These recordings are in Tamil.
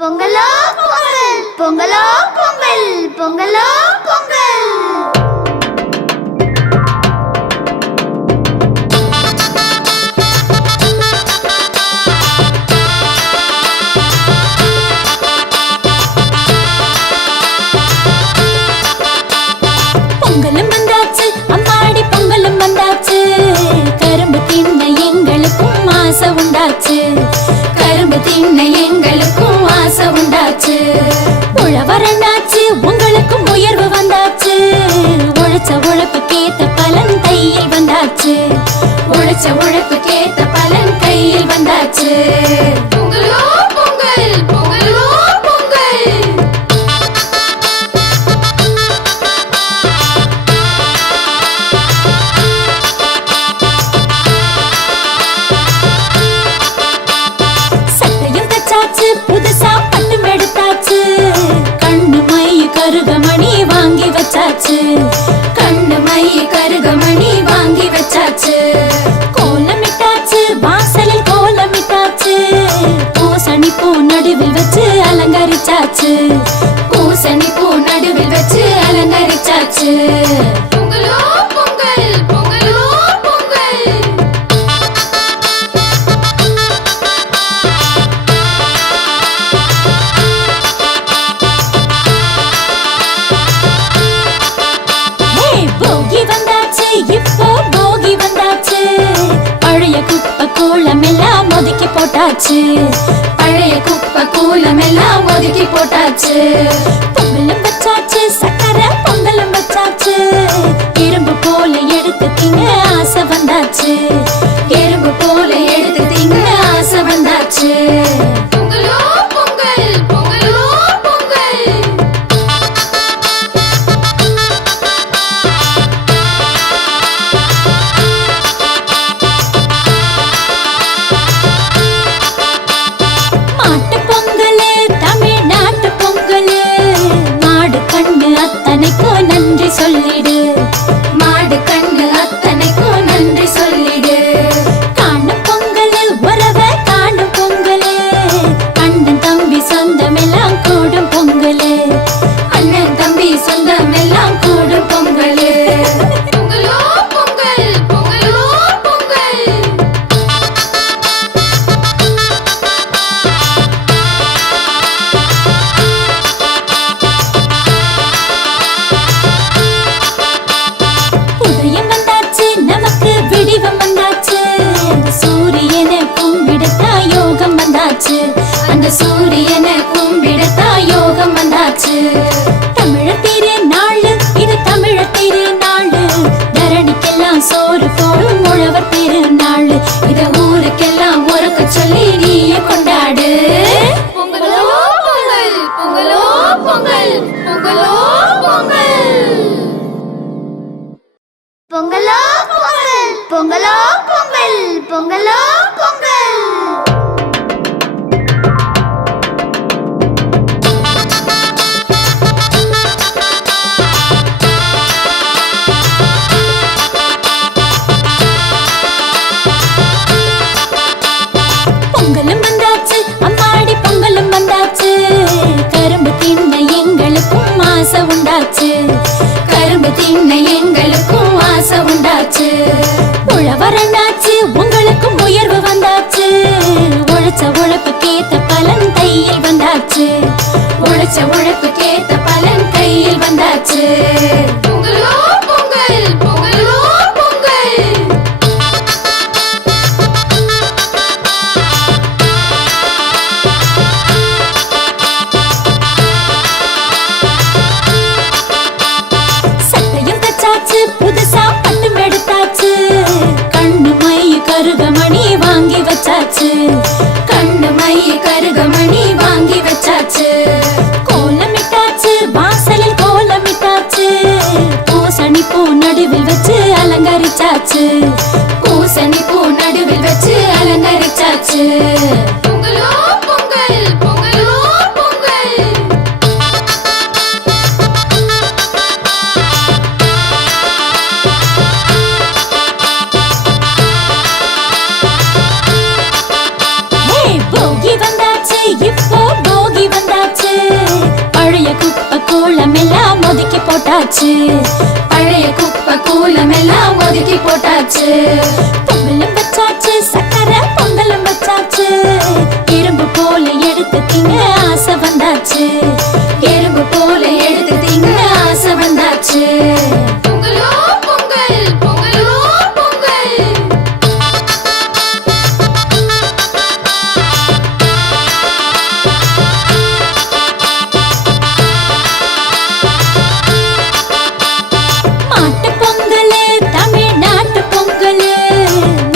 பொங்கலோ பொங்கல் பொங்கலோ பொங்கல் பொங்கலோ பொங்கல். பொங்கலும் வந்தாச்சு அம்மாடி பொங்கலும் வந்தாச்சு, கரும்பு தின்ன எங்களுக்கும் ஆசை உண்டாச்சு, கரும்பு தின்ன எங்களுக்கும் ஆசை உண்டாச்சு. உழவரண்டாச்சு உங்களுக்கும் உயர்வு வந்தாச்சு, உழைச்ச உழைப்புக்கேத்த பலன் கையில் வந்தாச்சு, உழைச்ச உழைப்புக்கேத்த பலன் கையில் வந்தாச்சு. பொங்கலோ பொங்கல் பொங்கலோ பொங்கல். புதுசா பட்டும் எடுத்தாச்சு, கண்ணு மை கருகமணி வாங்கி வச்சாச்சு, கண்ணு மை கருகமணி வாங்கி வச்சாச்சு. கோலமிட்டாச்சு வாசலில் கோலமிட்டாச்சு, பூசணி பூ நடுவில் வச்சு அலங்கரிச்சாச்சு, பூசணி பூ நடுவில் வச்சு அலங்கரிச்சாச்சு. பொங்கலோ பொங்கல் பொங்கலோ பொங்கல். போகி வந்தாச்சு இப்போ போகி வந்தாச்சு, பழைய குப்பை கூளம் எல்லாம் ஒதுக்கி போட்டாச்சு, பழைய குப்பை கூளம் எல்லாம் ஒதுக்கி போட்டாச்சு. பொங்கலும் வச்சாச்சு சக்கரை பொங்கலும் வச்சாச்சு, எறும்பு போல எடுத்து திங்க ஆசை வந்தாச்சு, எறும்பு போல எடுத்து திங்க ஆசை வந்தாச்சு. பொங்கலோ பொங்கல் பொங்கலோ பொங்கல். அத்தனைக்கும் நன்றி சொல்லிடு, மாடு கண்ணு அத்தனைக்கும் நன்றி சொல்லிடு. காணும் பொங்கலு உறவ காணும் பொங்கலு, அண்ணன் தம்பி சொந்தம் எல்லாம் கூடும் பொங்கலு, அண்ணன் தம்பி சொந்தம் எல்லாம் கூடும் பொங்கலு. பொங்கலோ பொங்கல் பொங்கலோ பொங்கல். அந்த சூரியனை கும்பிடத்தா யோகம் வந்தாச்சு. தமிழர் திருநாள் இது தமிழர் திருநாள், தரணிக்கெல்லாம் சோறு போடும் உழவர் திருநாள், இத ஊருக்கெல்லாம் உறக்க சொல்லி நீயே கொண்டாடு. பொங்கலோ பொங்கல் பொங்கலோ பொங்கல் பொங்கலோ பொங்கல். பொங்கலோ பொங்கல் பொங்கலோ பொங்கல் பொங்கலோ பொங்கல். பொங்கலும் வந்தாச்சு அம்மாடி பொங்கலும் வந்தாச்சு, கரும்பு தின்ன எங்களுக்கும் ஆசை உண்டாச்சு, கரும்பு தின்ன எங்களுக்கும் ஆசை உண்டாச்சு. உழவரண்டாச்சு உங்களுக்கும் உயர்வு வந்தாச்சு, உழைச்ச உழைப்புக்கேத்த பலன் கையில் வந்தாச்சு, உழைச்ச உழைப்புக்கேத்த பலன் கையில் வந்தாச்சு. பொங்கலோ பொங்கல் பொங்கலோ பொங்கல். புதுசா பட்டும் எடுத்தாச்சு, கண்ணு மை கருகமணி வாங்கி வச்சாச்சு, கண்ணு மை கருகமணி வாங்கி வச்சாச்சு. கோலமிட்ட வந்தாச்சு. பழைய குப்பை கூலம் எல்லாம் ஒதுக்கி போட்டாச்சு. பொங்கலும் வச்சாச்சு, சக்கரை பொங்கலும் வச்சாச்சு. எறும்பு போல எடுத்து திங்க ஆசை வந்தாச்சு. எறும்பு போல எடுத்து திங்க ஆசை வந்தாச்சு. பொங்கலோ பொங்கல், பொங்கலோ பொங்கல். மாட்டு பொங்கலு, தமிழ்நாட்டு பொங்கலு.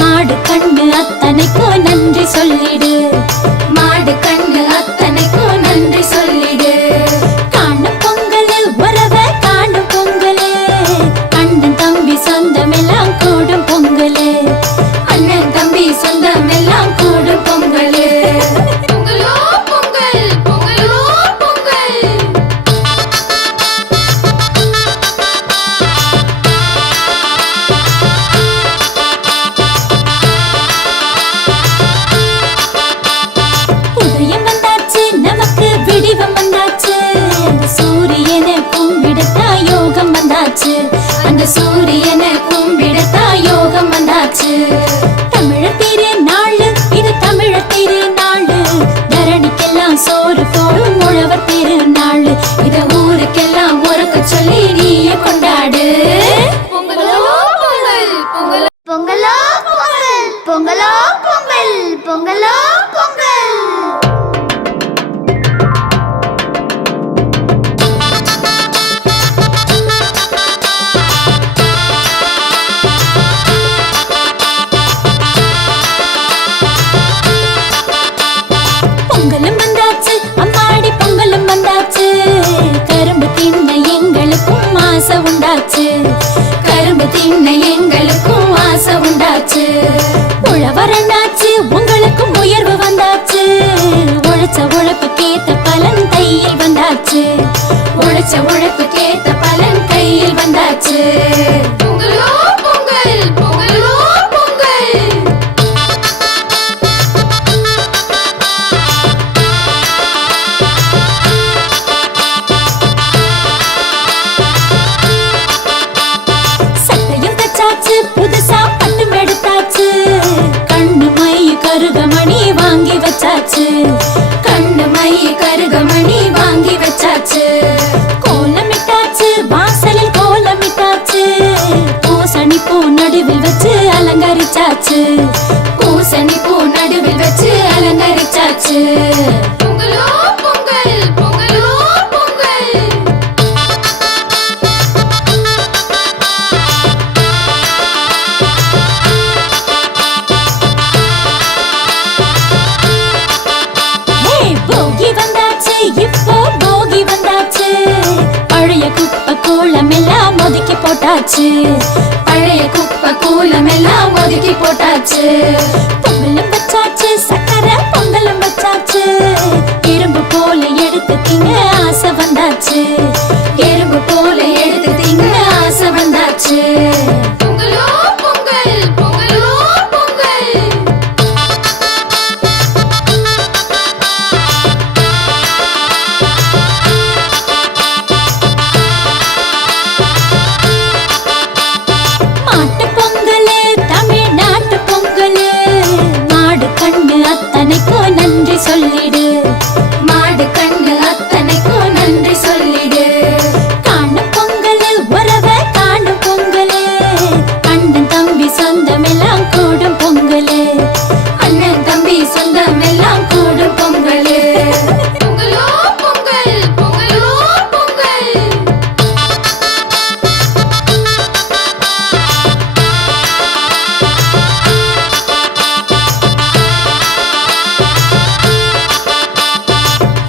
மாடு கண்ணு அத்தனைக்கும் நன்றி சொல்லிடு. மாடு கண்ணு அத்தனைக்கும் நன்றி சொல்லிடு. காணும் பொங்கலு, உறவை காணும் பொங்கலு. அண்ணன் தம்பி சொந்தம் எல்லாம் கூடும் பொங்கலு. அண்ணன் தம்பி சொந்தம் எல்லாம் கூடும் பொங்கலு. பொங்கலோ பொங்கல், பொங்கலோ பொங்கல். உதயம் வந்தாச்சு, நமக்கு விடிவம் வந்தாச்சு. அந்த சூரியனை கும்பிடத்தா யோகம் வந்தாச்சு. அந்த சூரியனை கும்பிடத்தா யோகம் வந்தாச்சு. தமிழர் திருநாள், இது தமிழர் திருநாள். தரணிக்கெல்லாம் சோறு போடும் உழவர் திருநாள். இத ஊருக்கெல்லாம் உறக்க சொல்லி நீயே கொண்டாடு. பொங்கலோ பொங்கல், பொங்கல். பொங்கலோ பொங்கல், பொங்கலோ பொங்கல், பொங்கலோ பொங்கல். பொங்கலும் வந்தாச்சு, அம்மாடி பொங்கலும் வந்தாச்சு. கரும்பு தின்ன எங்களுக்கும் ஆசை உண்டாச்சு. கரும்பு தின்ன எங்களுக்கும் ஆசை உண்டாச்சு. உழவர் என்னாச்சு, உங்களுக்கும் உயர்வு வந்தாச்சு. உழைச்ச உழைப்புக்கேத்த பலன் கையில் வந்தாச்சு. உழைச்ச உழைப்புக்கேத்த பலன் கையில் வந்தாச்சு. பொங்கலோ பொங்கல், பொங்கலோ பொங்கல். சட்டையும் தச்சாச்சு, புதுசா பட்டும் எடுத்தாச்சு. கண்ணு மை கருகமணி வாங்கி வச்சாச்சு. கண்ணு மை கருகமணி வாங்கி வச்சாச்சு. கோலமிட்டாச்சு, வாசலில் கோலமிட்டாச்சு. பூசணி பூ நடுவில் வச்சு அலங்கரிச்சாச்சு. பூசணி பூ நடுவில் வச்சு அலங்கரிச்சாச்சு. பொங்கலோ பொங்கல், பொங்கலோ பொங்கல். போகி வந்தாச்சு, இப்போ போகி வந்தாச்சு. பழைய குப்பை கூலம் எல்லாம் ஒதுக்கி போட்டாச்சு. பழைய குப்பை கூலம் எல்லாம் ஒதுக்கி போட்டாச்சு. பொங்கலும் வச்சாச்சு, சக்கரை பொங்கலும் வச்சாச்சு. எறும்பு போல எடுத்து திங்க ஆசை வந்தாச்சு. எறும்பு போல எடுத்து திங்க ஆசை வந்தாச்சு. பொங்கலோ பொங்கல், பொங்கலோ பொங்கல். மாட்டு பொங்கலு, தமிழ்நாட்டு பொங்கலு. மாடு கண்ணு அத்தனைக்கும் நன்றி சொல்லிடு. மாடு கண்ணு அத்தனைக்கும் நன்றி சொல்லிடு. காணும் பொங்கலு, உறவை காணும் பொங்கலு. அண்ணன் தம்பி சொந்தம் எல்லாம் கூடும் பொங்கலு. அண்ணன் தம்பி சொந்தம் எல்லாம் கூடும் பொங்கலு. பொங்கலோ பொங்கல், பொங்கலோ பொங்கல்.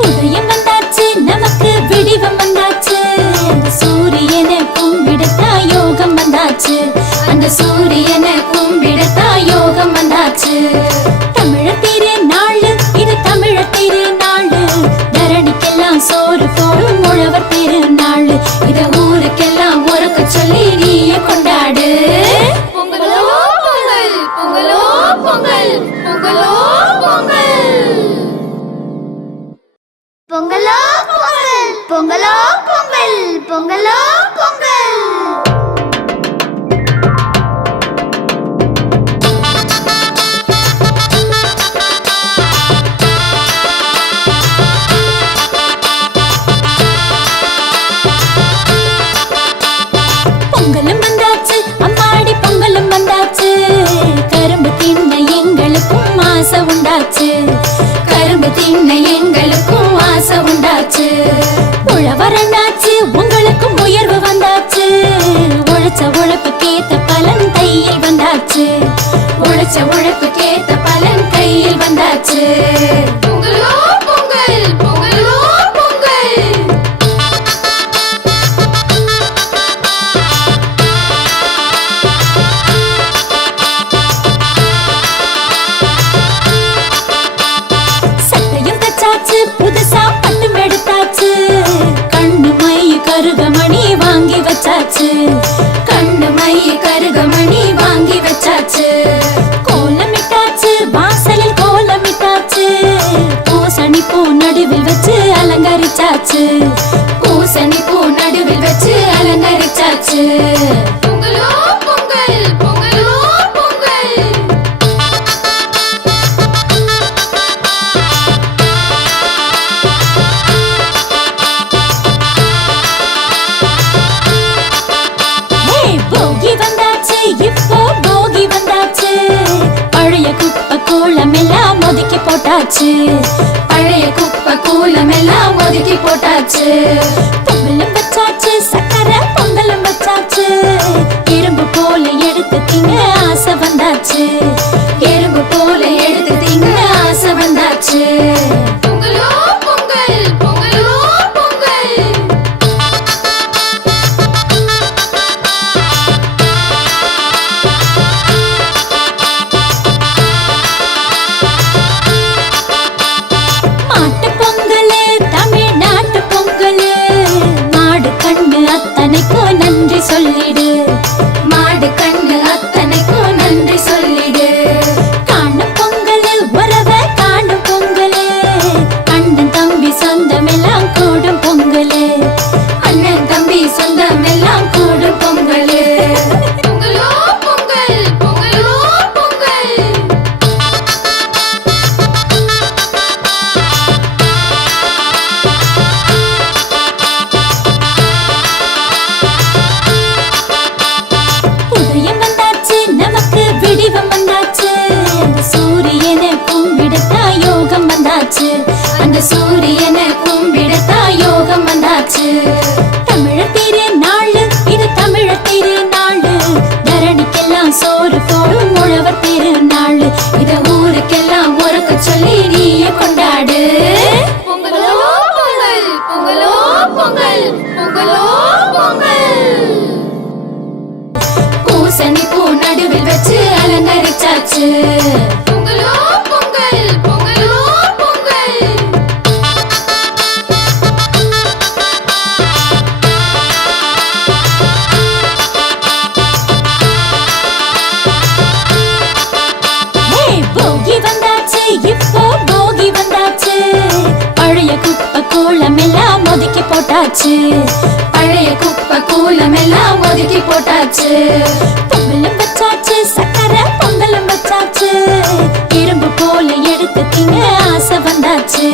உதயம் வந்தாச்சு, நமக்கு விடிவம் வந்தாச்சு. அந்த சூரியனை கும்பிடத்தா யோகம் வந்தாச்சு. அந்த சூரியனை கும்பிடத்தா யோகம் வந்தாச்சு. தமிழர் திருநாள், இது தமிழர் திருநாள். தரணிக்கெல்லாம் சோறு போடும் உழவர் திருநாள். இத ஊருக்கெல்லாம் உறக்க சொல்லி நீயே கொண்டாடு. பொங்கலோ பொங்கல், பொங்கலோ பொங்கல், பொங்கலோ பொங்கல். பொங்கலோ பொங்கல், பொங்கலோ பொங்கல், பொங்கலோ பொங்கல் பொங்கலும் வந்தாச்சு அம்மாடி பொங்கலும் வந்தாச்சு கரும்பு தின்ன எங்களுக்கும் ஆசை உண்டாச்சு கரும்பு தின்ன எங்களுக்கும் ஆசை உண்டாச்சு உழவரண்டாச்சு உங்களுக்கும் உயர்வு வந்தாச்சு உழைச்ச உழைப்புக்கேத்த பலன் கையில் வந்தாச்சு உழைச்ச உழைப்புக்கேத்த பலன் கையில் வந்தாச்சு பொங்கலோ பொங்கல் பொங்கலோ பொங்கல் புதுசா பட்டும் எடுத்தாச்சு கண்ணு மை கருகமணி வாங்கி வச்சாச்சு கண்ணு மை கருகமணி வாங்கி வச்சாச்சு கோலமிட்டாச்சு வாசலில் கோலமிட்டாச்சு பூசணி பூ நடுவில் வச்சு அலங்கரிச்சாச்சு பூசணி பூ நடுவில் வச்சு அலங்கரிச்சாச்சு பொங்கலோ பொங்கல் பொங்கலோ பொங்கல் போகி வந்தாச்சு இப்போ போகி வந்தாச்சு பழைய குப்பை கூலம் எல்லாம் ஒதுக்கி போட்டாச்சு பழைய குப்பை கூலம் எல்லாம் ஒதுக்கி போட்டாச்சு பொங்கலும் வச்சாச்சு சக்கரை பொங்கலும் வச்சாச்சு எறும்பு போல எடுத்து திங்க ஆசை வந்தாச்சு எறும்பு போல எடுத்து திங்க ஆசை வந்தாச்சு பொங்கலோ பொங்கல் பொங்கலோ பொங்கல் அத்தனைக்கும் நன்றி சொல்லிடு மாடு கண்ணு அத்தனைக்கும் நன்றி சொல்லிடு காணும் பொங்கல் உறவ காணும் பொங்கல் அண்ணன் தம்பி சொந்தம் எல்லாம் கூடும் பொங்கல் அண்ணன் தம்பி சொந்தம் எல்லாம் கூடும் பொங்கல் பொங்கலோ பொங்கல் பொங்கலோ பொங்கல் அந்த சூரியனை கும்பிடத்தா யோகம் வந்தாச்சு தமிழர் திருநாள் இது தமிழர் திருநாள் தரணிக்கெல்லாம் சோறு போடும் உழவர் திருநாள் இத ஊருக்கெல்லாம் உறக்க சொல்லி நீயே கொண்டாடு பொங்கலோ பொங்கல் பொங்கலோ பொங்கல் பொங்கலோ பொங்கல் பூசணி பூ நடுவில் வச்சு அலங்கரிச்சாச்சு பொங்கலோ பொங்கல் பொங்கலோ பொங்கல் போகி வந்தாச்சு இப்போ போகி வந்தாச்சு பழைய குப்பை கூலம் எல்லாம் ஒதுக்கி போட்டாச்சு பழைய குப்பை கூலம் எல்லாம் ஒதுக்கி போட்டாச்சு பொங்கலும் வச்சாச்சு சக்கரை பொங்கலும் வச்சாச்சு எறும்பு போல எடுத்து திங்க ஆசை வந்தாச்சு